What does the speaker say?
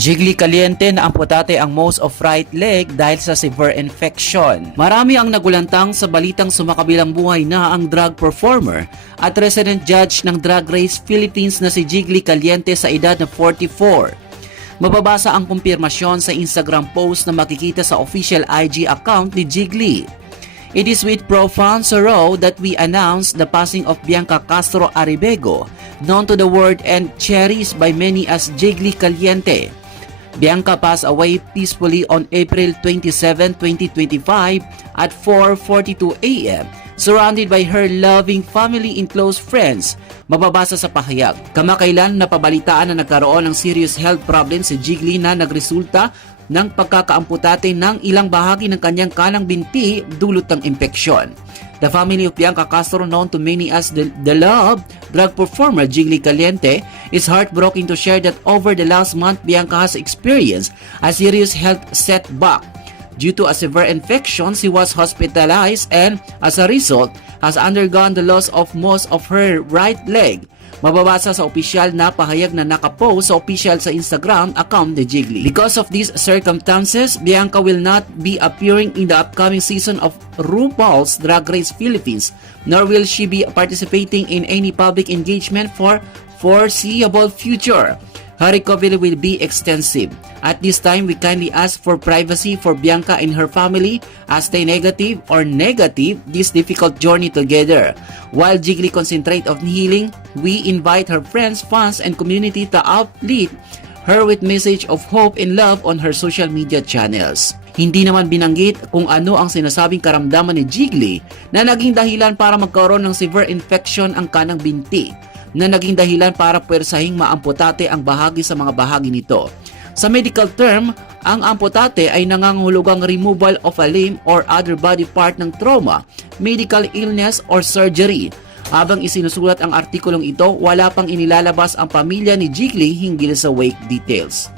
Jiggly Caliente na amputate ang most of right leg dahil sa severe infection. Marami ang nagulantang sa balitang sumakabilang buhay na ang drag performer at resident judge ng Drag Race Philippines na si Jiggly Caliente sa edad na 44. Mababasa ang kumpirmasyon sa Instagram post na makikita sa official IG account ni Jiggly. It is with profound sorrow that we announce the passing of Bianca Castro Aribego, known to the world and cherished by many as Jiggly Caliente. Bianca passed away peacefully on April 27, 2025 at 4:42 a.m. surrounded by her loving family and close friends. Mababasa sa pahayag. Kamakailan napabalitaan na nagkaroon ng serious health problem si Jiggly na nagresulta ng pagkakaamputate ng ilang bahagi ng kanyang kanang binti dulot ng impeksyon. The family of Bianca Castro, known to many as the loved drag performer Jiggly Caliente, is heartbroken to share that over the last month, Bianca has experienced a serious health setback. Due to a severe infection, she was hospitalized and, as a result, has undergone the loss of most of her right leg. Mababasa sa opisyal na pahayag na nakapost sa opisyal sa Instagram account ni Jiggly. Because of these circumstances, Bianca will not be appearing in the upcoming season of RuPaul's Drag Race Philippines, nor will she be participating in any public engagement for foreseeable future. Her recovery will be extensive. At this time, we kindly ask for privacy for Bianca and her family as they negative this difficult journey together. While Jiggly concentrate on healing, we invite her friends, fans, and community to uplift her with message of hope and love on her social media channels. Hindi naman binanggit kung ano ang sinasabing karamdaman ni Jiggly na naging dahilan para magkaroon ng severe infection ang kanang binti, na naging dahilan para puwersahing maamputate ang bahagi sa mga bahagi nito. Sa medical term, ang amputate ay nangangahulugang removal of a limb or other body part ng trauma, medical illness or surgery. Habang isinusulat ang artikulong ito, wala pang inilalabas ang pamilya ni Jiggly hinggil sa wake details.